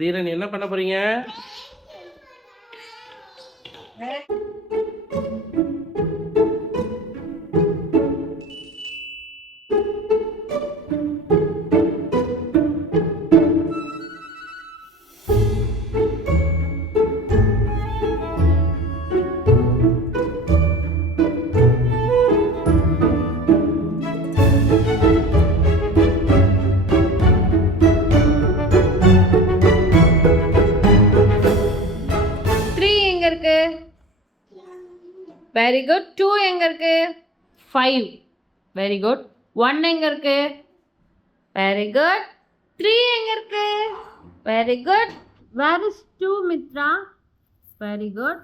தீரன் என்ன பண்ண போறீங்க? Very good. 2 எங்க இருக்கு? 5. Very good. 1 எங்க இருக்கு? Very good. 3 எங்க இருக்கு? Very good. Where is 2 Mitra? Very good.